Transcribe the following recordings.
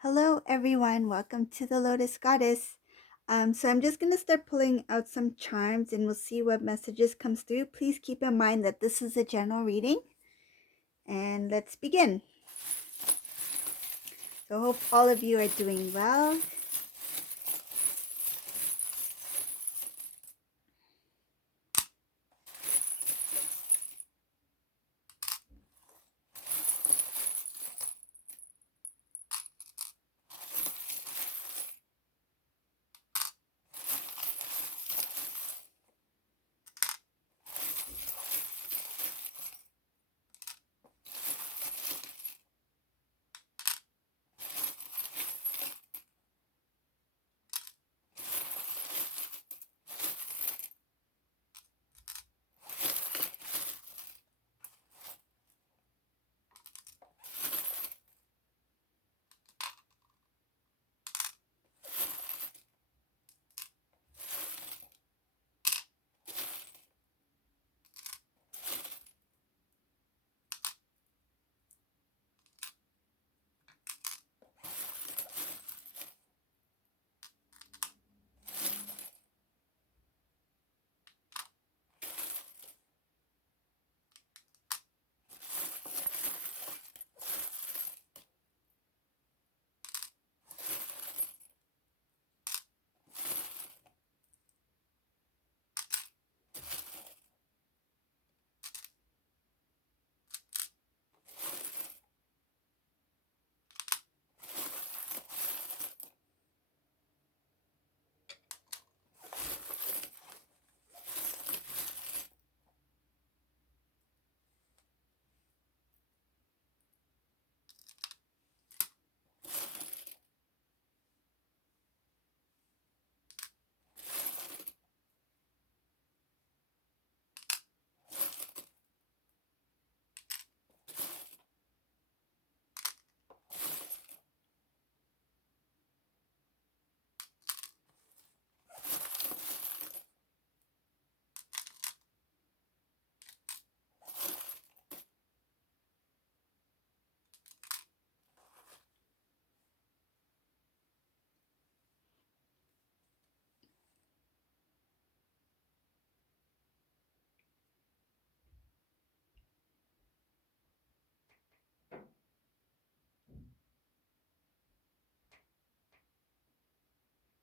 Hello, everyone. Welcome to the Lotus Goddess. So I'm just going to start pulling out some charms and we'll see what messages comes through. Please keep in mind that this is a general reading. And let's begin. So I hope all of you are doing well.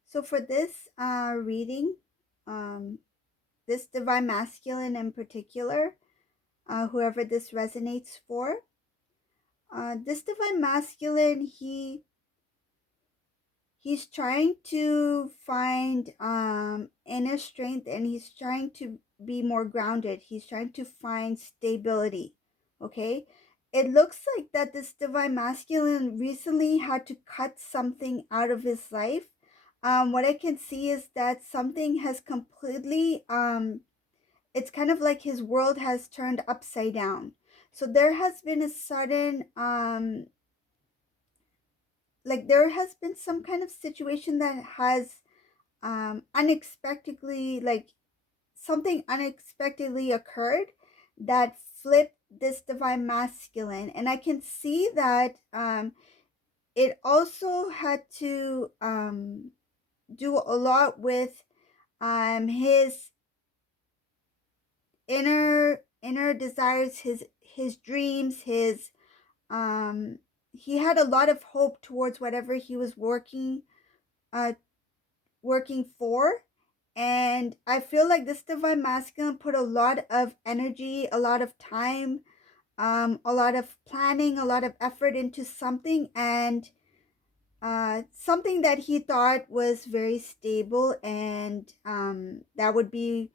So for this reading, um, this Divine Masculine in particular, whoever this resonates for, this Divine Masculine, he's trying to find inner strength, and he's trying to be more grounded. He's trying to find stability. Okay, it looks like that this Divine Masculine recently had to cut something out of his life. What I can see is that something has completely it's kind of like his world has turned upside down. So there has been a sudden like there has been some kind of situation that has unexpectedly, like something unexpectedly occurred that flipped this Divine Masculine. And I can see that it also had to do a lot with his inner desires, his dreams, his he had a lot of hope towards whatever he was uh working for. And I feel like this Divine Masculine put a lot of energy, a lot of time, a lot of planning, a lot of effort into something, and something that he thought was very stable, and that would be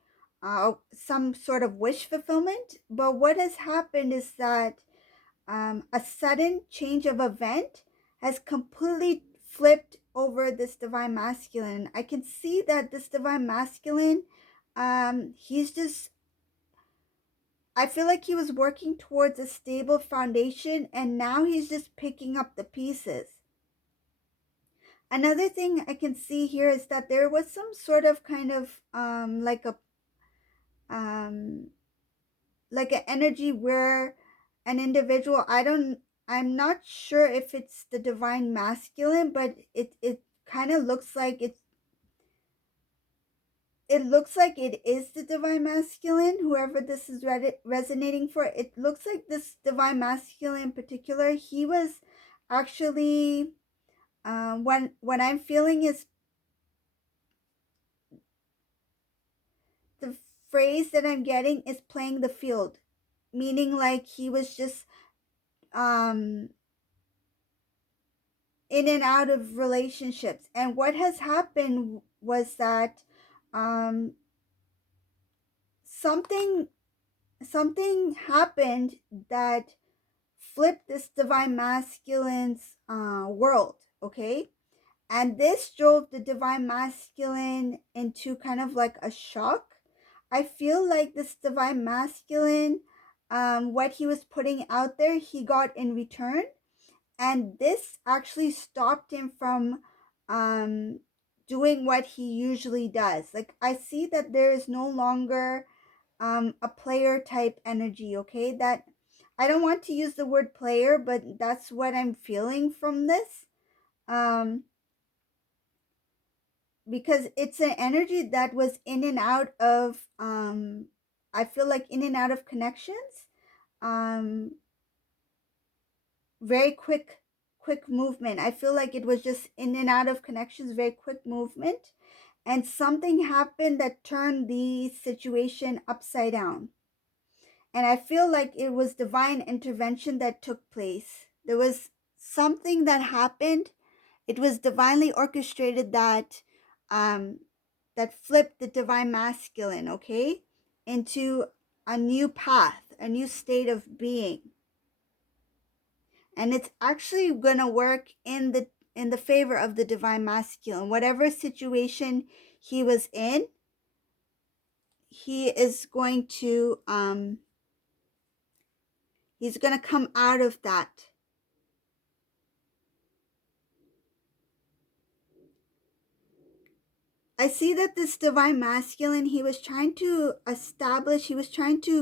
some sort of wish fulfillment. But what has happened is that a sudden change of event has completely flipped over this Divine Masculine. I can see that this Divine Masculine, he's just, I feel like he was working towards a stable foundation, and now he's just picking up the pieces. Another thing I can see here is that there was some sort of kind of um like an energy where an individual, I don't I'm not sure if it's the divine masculine, but it kind of looks like it looks like it is the divine masculine, whoever this is resonating for. It looks like this divine masculine in particular, he was actually, what I'm feeling is the phrase that I'm getting is playing the field, meaning like he was just um in and out of relationships. And what has happened was that um something something happened that flipped this divine masculine's world, okay? And this drove the divine masculine into kind of like a shock. I feel like this divine masculine, what he was putting out there, he got in return. And this actually stopped him from um, doing what he usually does. Like, I see that there is no longer a player type energy, okay? That I don't want to use the word player, but that's what I'm feeling from this. Um, because it's an energy that was in and out of, I feel like in and out of connections. Um, very quick movement. I feel like it was just in and out of connections, very quick movement. And something happened that turned the situation upside down. And I feel like it was divine intervention that took place. There was something that happened. It was divinely orchestrated um that flipped the divine masculine, okay, into a new path, a new state of being. And it's actually going to work in the favor of the divine masculine. Whatever situation he was in, he is going to he's going to come out of that. I see that this divine masculine, he was trying to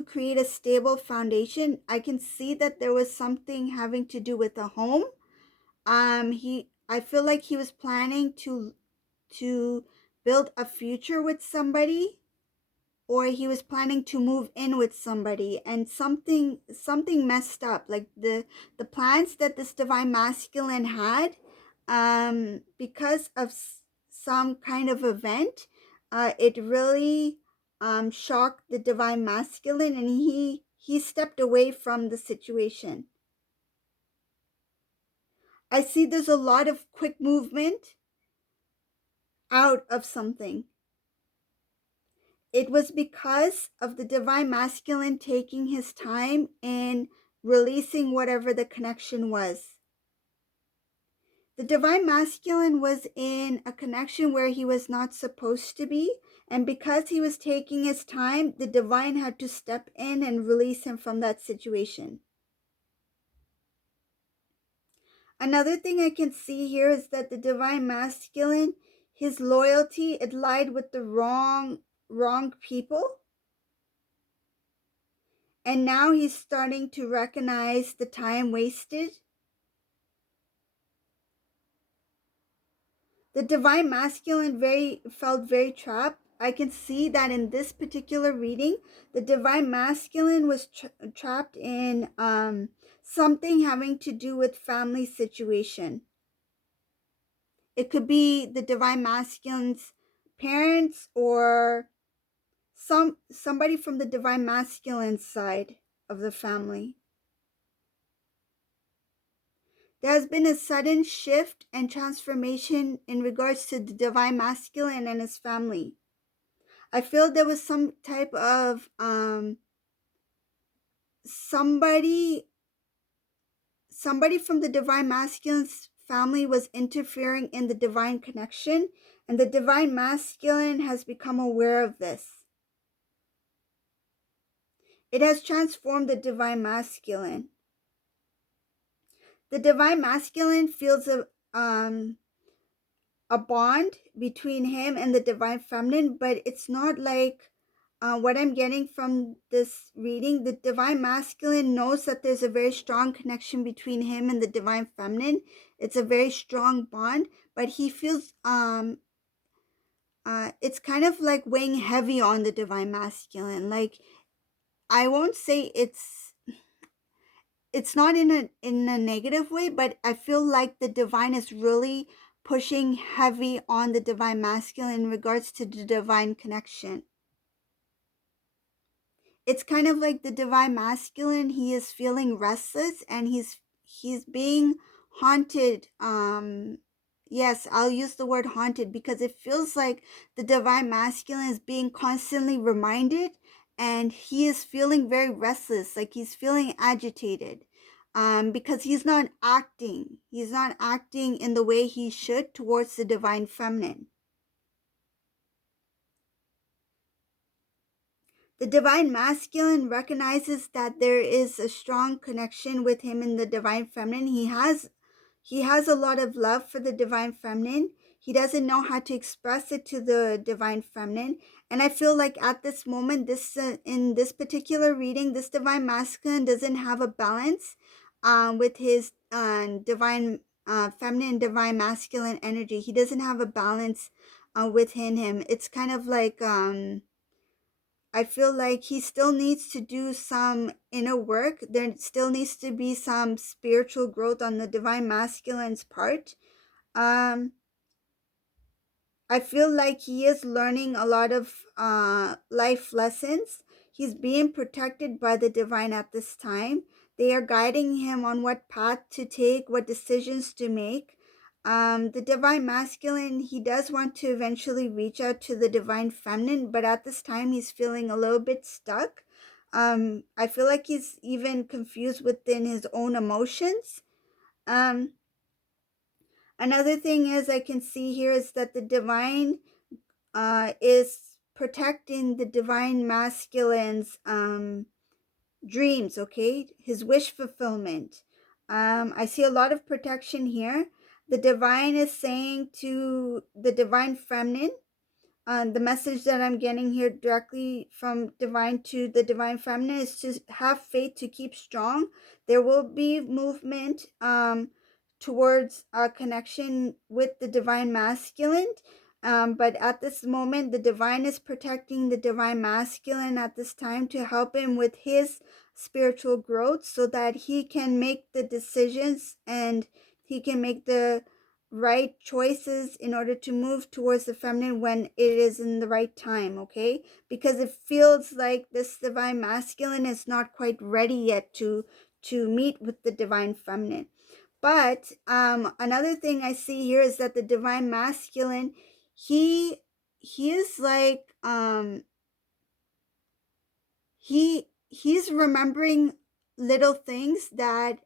create a stable foundation. I can see that there was something having to do with a home. I feel like he was planning to build a future with somebody, or he was planning to move in with somebody, and something messed up. Like the plans that this divine masculine had, because of some kind of event, it really shocked the divine masculine, and he stepped away from the situation. I see there's a lot of quick movement out of something. It was because of the divine masculine taking his time in releasing whatever the connection was. The divine masculine was in a connection where he was not supposed to be, and because he was taking his time, the divine had to step in and release him from that situation. Another thing I can see here is that the divine masculine, his loyalty, it lied with the wrong people. And now he's starting to recognize the time wasted. The divine masculine felt very trapped. I can see that in this particular reading, the divine masculine was trapped in something having to do with family situation. It could be the divine masculine's parents, or somebody from the divine masculine side of the family. There has been a sudden shift and transformation in regards to the divine masculine and his family. I feel there was some type of somebody from the divine masculine's family was interfering in the divine connection, and the divine masculine has become aware of this. It has transformed the divine masculine. The divine masculine feels a bond between him and the divine feminine, but it's not like what I'm getting from this reading, the divine masculine knows that there's a very strong connection between him and the divine feminine. It's a very strong bond, but he feels it's kind of like weighing heavy on the divine masculine. Like, I won't say it's not in a negative way, but I feel like the divine is really pushing heavy on the divine masculine in regards to the divine connection. It's kind of like the divine masculine, he is feeling restless and he's being haunted. Yes, I'll use the word haunted because it feels like the divine masculine is being constantly reminded, and he is feeling very restless, like he's feeling agitated, because he's not acting in the way he should towards the divine feminine. The divine masculine recognizes that there is a strong connection with him in the divine feminine. He has a lot of love for the divine feminine. He doesn't know how to express it to the divine feminine. And I feel like at this moment, this in this particular reading, this divine masculine doesn't have a balance with his divine feminine, divine masculine energy. He doesn't have a balance within him. It's kind of like I feel like he still needs to do some inner work. There still needs to be some spiritual growth on the divine masculine's part. Um, I feel like he is learning a lot of life lessons. He's being protected by the divine at this time. They are guiding him on what path to take, what decisions to make. The divine masculine, he does want to eventually reach out to the divine feminine, but at this time he's feeling a little bit stuck. I feel like he's even confused within his own emotions. Um, Another thing is I can see here is that the divine is protecting the divine masculine's dreams, okay? His wish fulfillment. I see a lot of protection here. The divine is saying to the divine feminine, the message that I'm getting here directly from divine to the divine feminine is to have faith, to keep strong. There will be movement towards a connection with the divine masculine. But at this moment, the divine is protecting the divine masculine at this time to help him with his spiritual growth so that he can make the decisions and he can make the right choices in order to move towards the feminine when it is in the right time, okay? Because it feels like this divine masculine is not quite ready yet to meet with the divine feminine. But another thing I see here is that the divine masculine, he is like he's remembering little things that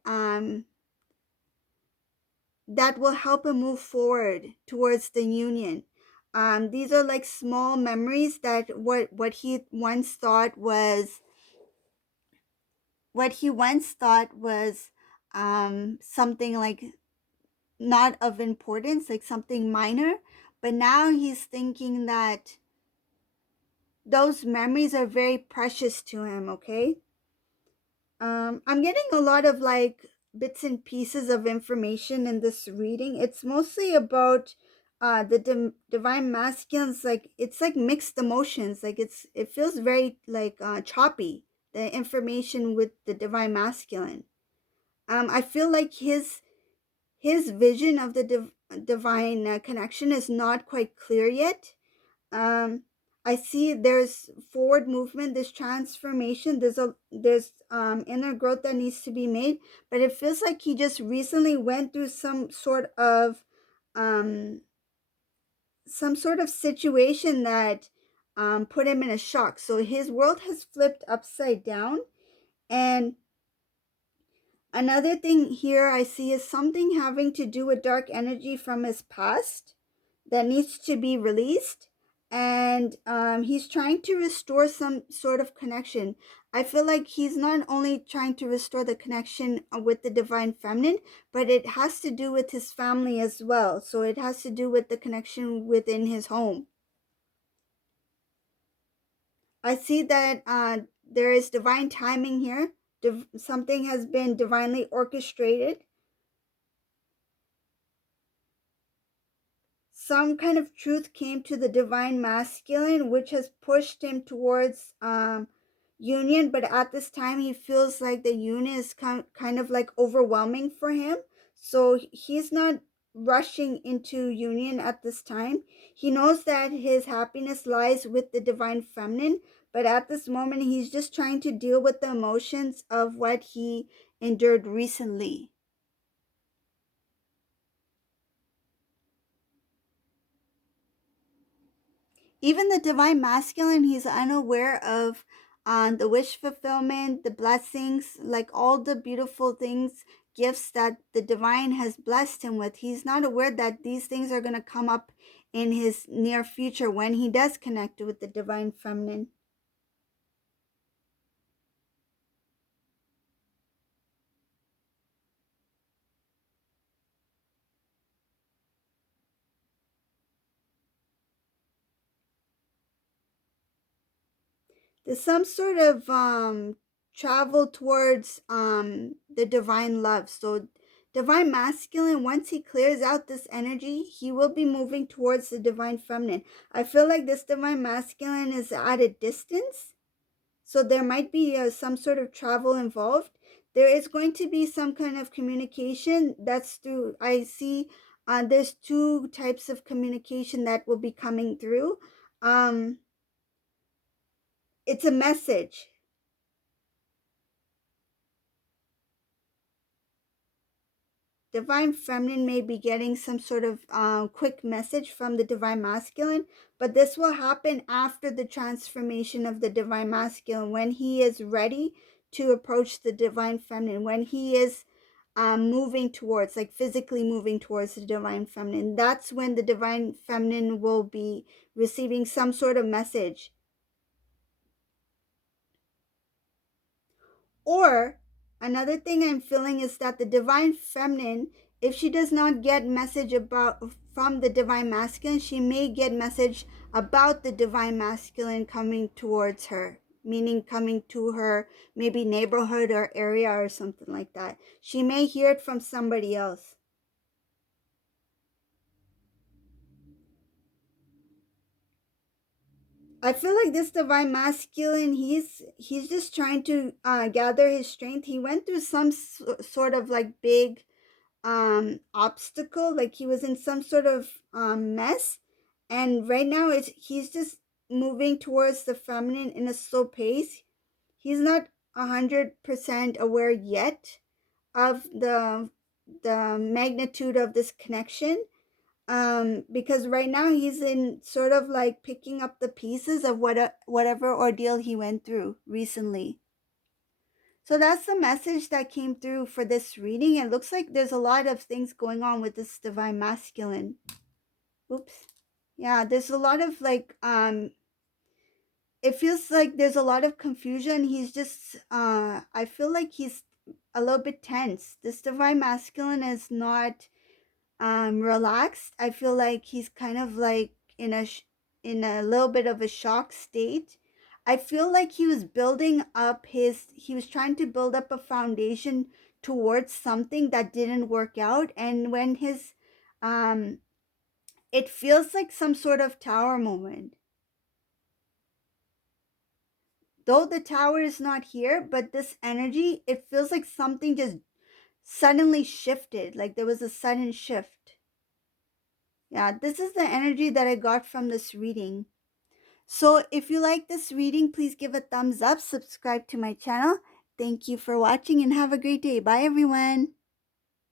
will help him move forward towards the union. These are like small memories that what he once thought was something like not of importance, like something minor, but now he's thinking that those memories are very precious to him, okay? I'm getting a lot of like bits and pieces of information in this reading. It's mostly about the divine masculines. Like it's like mixed emotions. Like it feels very like choppy. The information with the divine masculine. I feel like his vision of the divine connection is not quite clear yet. um I see there's forward movement, there's transformation, there's inner growth that needs to be made, but it feels like he just recently went through um some sort of situation that put him in a shock, so his world has flipped upside down. And another thing here I see is something having to do with dark energy from his past that needs to be released. And he's trying to restore some sort of connection. I feel like he's not only trying to restore the connection with the divine feminine, but it has to do with his family as well. So it has to do with the connection within his home. I see that there is divine timing here. Something has been divinely orchestrated. Some kind of truth came to the divine masculine, which has pushed him towards union. But at this time, he feels like the union is kind of like overwhelming for him. So he's not rushing into union at this time. He knows that his happiness lies with the divine feminine. But at this moment, he's just trying to deal with the emotions of what he endured recently. Even the divine masculine, he's unaware of the wish fulfillment, the blessings, like all the beautiful things, gifts that the divine has blessed him with. He's not aware that these things are going to come up in his near future when he does connect with the divine feminine. There's some sort of travel towards the divine love. So divine masculine, once he clears out this energy, he will be moving towards the divine feminine. I feel like this divine masculine is at a distance, so there might be some sort of travel involved. There is going to be some kind of communication. That's through, I see there's two types of communication that will be coming through. um it's a message. Divine feminine may be getting some sort of quick message from the divine masculine, but this will happen after the transformation of the divine masculine, when he is ready to approach the divine feminine, when he is moving towards, like physically moving towards the divine feminine. That's when the divine feminine will be receiving some sort of message. Or another thing I'm feeling is that the divine feminine, if she does not get message about from the divine masculine, she may get message about the divine masculine coming towards her, meaning coming to her maybe neighborhood or area or something like that. She may hear it from somebody else. I feel like this divine masculine, he's just trying to gather his strength. He went through some sort of like big obstacle, like he was in some sort of mess, and right now it's he's just moving towards the feminine in a slow pace. He's not 100% aware yet of the magnitude of this connection, because right now he's in sort of like picking up the pieces of whatever ordeal he went through recently. So that's the message that came through for this reading. It looks like there's a lot of things going on with this divine masculine. Oops. Yeah, there's a lot of like it feels like there's a lot of confusion. He's just I feel like he's a little bit tense. This divine masculine is not relaxed. I feel like he's kind of like in a little bit of a shock state. I feel like he was trying to build up a foundation towards something that didn't work out, and when his um it feels like some sort of tower moment. Though the tower is not here, but this energy, it feels like something just suddenly shifted, like there was a sudden shift. Yeah, this is the energy that I got from this reading. So if you like this reading, please give a thumbs up, subscribe to my channel. Thank you for watching and have a great day. Bye everyone.